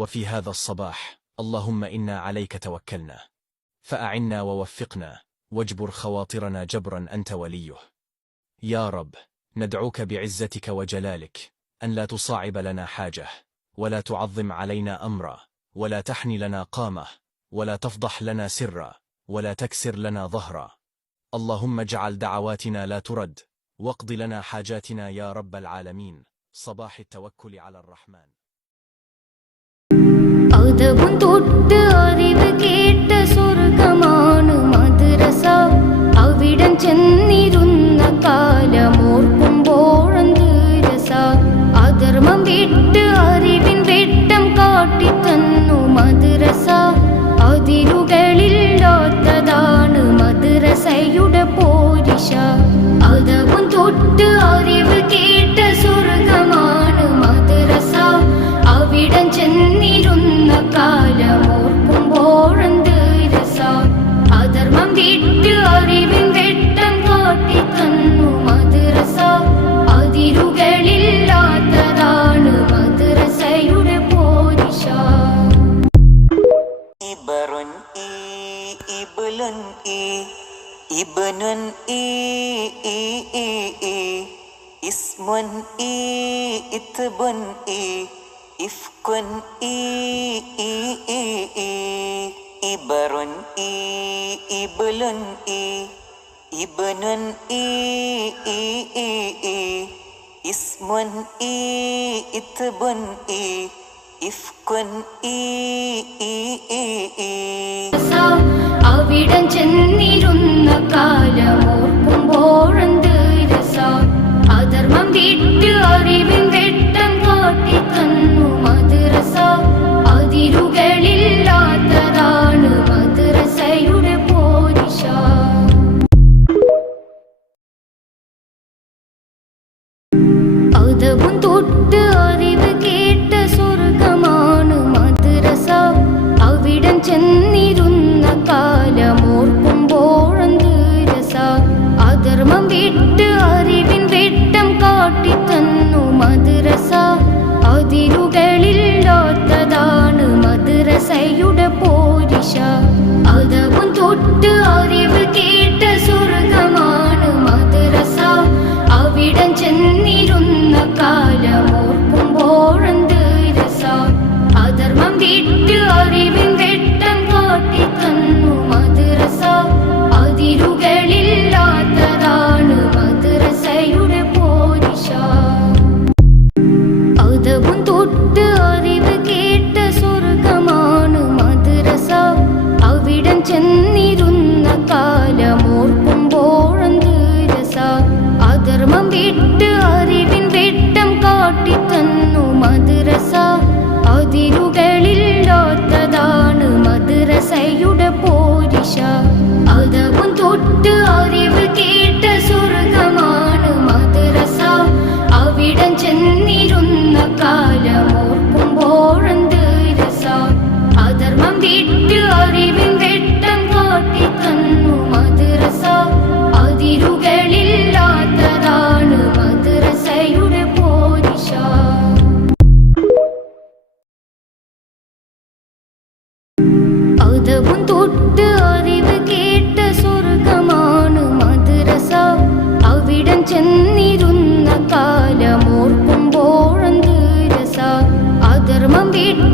وفي هذا الصباح اللهم إنا عليك توكلنا فأعنا ووفقنا واجبر خواطرنا جبرا أنت وليه. يا رب ندعوك بعزتك وجلالك أن لا تصاعب لنا حاجة ولا تعظم علينا أمرا ولا تحني لنا قامة ولا تفضح لنا سرا ولا تكسر لنا ظهرا. اللهم اجعل دعواتنا لا ترد واقض لنا حاجاتنا يا رب العالمين. صباح التوكل على الرحمن. അതവും തൊട്ട് അറിവ് കേട്ട സ്വർഗമാണ് മദ്രസ. അവിടം ചെന്നിരുന്ന കാലമോർക്കുമ്പോഴന്ത് രസ. അധർമ്മം വിട്ട് അറിവിൻ വെട്ടം കാട്ടിത്തന്നു മദ്രസ. അതിരുകളില്ലാത്തതാണ് മദ്രസയുടെ പോരിശ. അതവും തൊട്ട് അറിവ് കേട്ട സ്വർഗമാണ് മദ്രസ. അവിടം ചെന്നിരുന്ന കാലമോർക്കുമ്പോഴന്ത് രസ. അധർമ്മം വിട്ട് അറിവിൻ വെട്ടം കാട്ടിത്തന്നു മദ്രസ. അതിരുകളില്ലാത്തതാണ് മദ്രസയുടെ പോരിശ. ഇബറുൻ ഈ ഇബ്ലുൻ ഈ ഇബ്നുൻ ഈ ഇസ്മുൻ ഈ ഇത്ബുൻ ഈ ഇഫ്കുൻ ഈ ഇബറുൻ ഈ ഇബ്ലുൻ ഈ ഇബ്നുൻ ഈ ഇസ്മുൻ ഈ ഇത്ബുൻ ഈ ഇഫ്കുൻ ഈ അവിടം ചെന്നിരുന്ന കാലമോർക്കുമ്പോഴന്ത് രസ. അധർമ്മം വിട്ട് അറിവിൻ വെട്ടം കാട്ടിത്തന്നു മദ്രസ. അതിരുകളില്ലാത്തതാണ് മദ്രസയുടെ പോരിശ. അതവും തൊട്ട് അറിവ് കേട്ട സ്വർഗമാണ് മദ്രസ. അവിടം ചെന്നിരുന്ന കാലമോർക്കുമ്പോഴന്ത് രസ. അധർമ്മം വിട്ട് അറിവിൻ വെട്ടം കാട്ടിത്തന്നു മദ്രസ. അതിരുകളില്ലാത്തതാണ് മദ്രസയുടെ പോരിശ. അതവും തൊട്ട് അറിവ് കേട്ട സ്വർഗമാണ് മദ്രസ. അവിടം ചെന്നിരുന്ന കാലമോർക്കുമ്പോഴന്ത് രസ. അധർമ്മം വിട്ട് അറിവിൻ വെട്ടം കാട്ടിത്തന്നു മദ്രസ. അതിരുകളില്ലാത്തതാണ് മദ്രസയുടെ പോരിശ. അതവും തൊട്ട് അറിവ് കേട്ട സ്വർഗമാണ് മദ്രസ. അവിടം ചെന്നിരുന്ന കാലമോർക്കുമ്പോഴന്ത് രസ. അധർമ്മം വിട്ട് അറിവിൻ വെട്ടം കാട്ടിത്തന്നു മദ്രസ. അതിരുകളില്ലാത്തതാണ് മദ്രസയുടെ പോരിശ. അതവും തൊട്ട് അറിവ് കേട്ട സ്വർഗമാണ് മദ്രസ. അവിടം ചെന്നിരുന്ന കാലമോർക്കുമ്പോഴന്ത് രസ. അധർമ്മം വിട്ട് അറിവിൻ വെട്ടം കാട്ടിത്തന്നു മദ്രസ. അതിരുകളില്ലാത്തതാണ് മദ്രസയുടെ പോരിശ. അതവും തൊട്ട് അറിവ് കേട്ട സ്വർഗമാണ് മദ്രസ. അവിടം ചെന്നിരുന്ന കാലമോർക്കുമ്പോഴന്ത് രസ. അധർമ്മം വിട്ട്